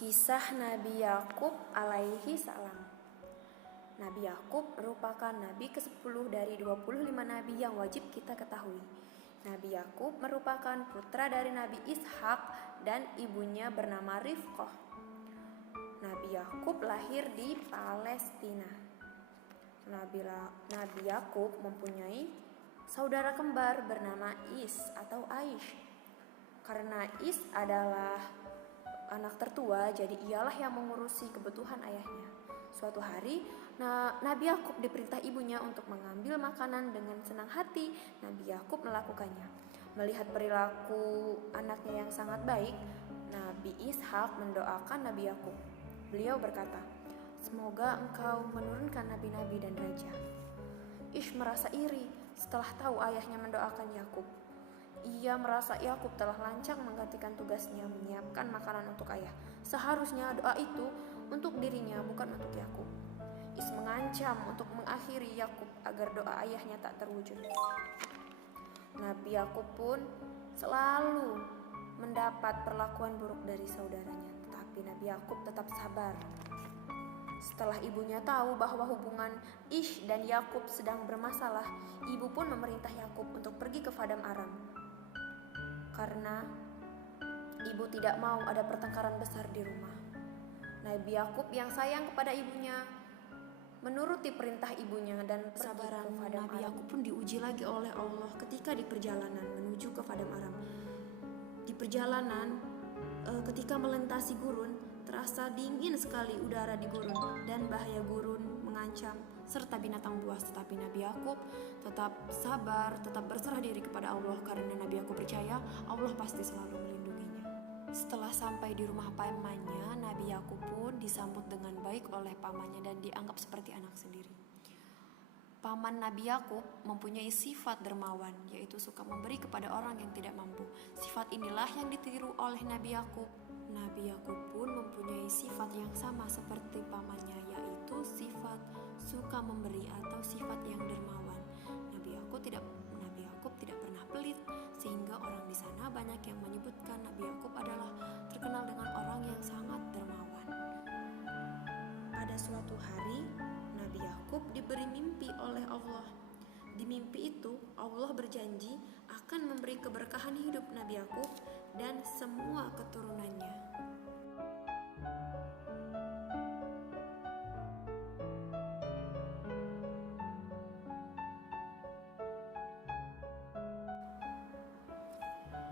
Kisah Nabi Yakub alaihi salam. Nabi Yakub merupakan nabi ke-10 dari 25 nabi yang wajib kita ketahui. Nabi Yakub merupakan putra dari Nabi Ishak dan ibunya bernama Rifqah. Nabi Yakub lahir di Palestina. Nabi Yakub mempunyai saudara kembar bernama Is atau Aish. Karena Is adalah anak tertua, jadi ialah yang mengurusi kebutuhan ayahnya. Suatu hari, Nabi Yakub diperintah ibunya untuk mengambil makanan. Dengan senang hati, Nabi Yakub melakukannya. Melihat perilaku anaknya yang sangat baik, Nabi Ishak mendoakan Nabi Yakub. Beliau berkata, "Semoga engkau menurunkan nabi-nabi dan raja." Ish merasa iri setelah tahu ayahnya mendoakan Yakub. Ia merasa Yakub telah lancang menggantikan tugasnya menyiapkan makanan untuk ayah. Seharusnya doa itu untuk dirinya, bukan untuk Yakub. Is mengancam untuk mengakhiri Yakub agar doa ayahnya tak terwujud. Nabi Yakub pun selalu mendapat perlakuan buruk dari saudaranya, tetapi Nabi Yakub tetap sabar. Setelah ibunya tahu bahwa hubungan Ish dan Yakub sedang bermasalah, ibu pun memerintah Yakub untuk pergi ke Padang Aram. Karena ibu tidak mau ada pertengkaran besar di rumah. Nabi Yakub yang sayang kepada ibunya menuruti perintah ibunya dan kesabaran Nabi Yakub pun diuji lagi oleh Allah ketika di perjalanan menuju ke Padang Aram. Di perjalanan ketika melintasi gurun, terasa dingin sekali udara di gurun dan bahaya gurun mengancam serta binatang buas. Tetapi Nabi Yakub tetap sabar, tetap berserah diri kepada Allah karena Nabi Yakub percaya Allah pasti selalu melindunginya. Setelah sampai di rumah pamannya, Nabi Yakub pun disambut dengan baik oleh pamannya dan dianggap seperti anak sendiri. Paman Nabi Yakub mempunyai sifat dermawan, yaitu suka memberi kepada orang yang tidak mampu. Sifat inilah yang ditiru oleh Nabi Yakub. Nabi Yakub pun mempunyai sifat yang sama seperti pamannya, yaitu sifat suka memberi atau sifat yang dermawan. Nabi Yakub tidak pernah pelit, sehingga orang di sana banyak yang menyebutkan Nabi Yakub adalah terkenal dengan orang yang sangat dermawan. Pada suatu hari, Nabi Yakub diberi mimpi oleh Allah. Di mimpi itu, Allah berjanji akan memberi keberkahan hidup Nabi Yakub dan semua keturunannya.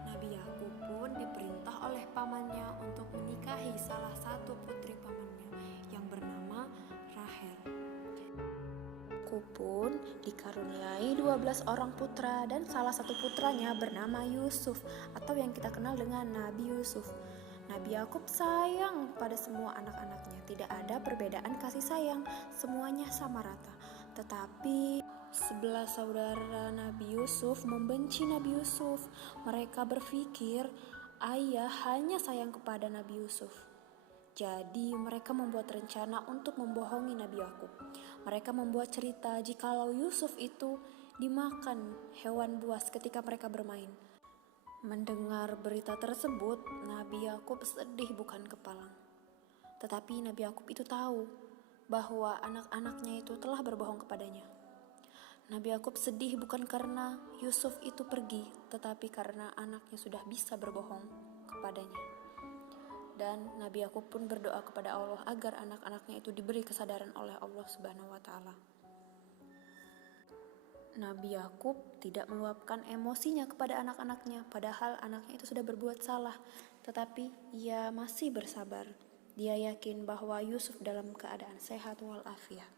Nabi Yakub pun diperintah oleh pamannya untuk menikahi salah satu putri pamannya yang bernama Rahel. Yakub pun dikaruniai 12 orang putra dan salah satu putranya bernama Yusuf atau yang kita kenal dengan Nabi Yusuf. Nabi Yakub sayang pada semua anak-anaknya, tidak ada perbedaan kasih sayang, semuanya sama rata. Tetapi 11 saudara Nabi Yusuf membenci Nabi Yusuf. Mereka berpikir ayah hanya sayang kepada Nabi Yusuf. Jadi mereka membuat rencana untuk membohongi Nabi Yakub. Mereka membuat cerita jikalau Yusuf itu dimakan hewan buas ketika mereka bermain. Mendengar berita tersebut, Nabi Yakub sedih bukan kepalang. Tetapi Nabi Yakub itu tahu bahwa anak-anaknya itu telah berbohong kepadanya. Nabi Yakub sedih bukan karena Yusuf itu pergi, tetapi karena anaknya sudah bisa berbohong kepadanya. Dan Nabi Yakub pun berdoa kepada Allah agar anak-anaknya itu diberi kesadaran oleh Allah Subhanahu wa Ta'ala. Nabi Yakub tidak meluapkan emosinya kepada anak-anaknya, padahal anaknya itu sudah berbuat salah, tetapi ia masih bersabar. Dia yakin bahwa Yusuf dalam keadaan sehat walafiat.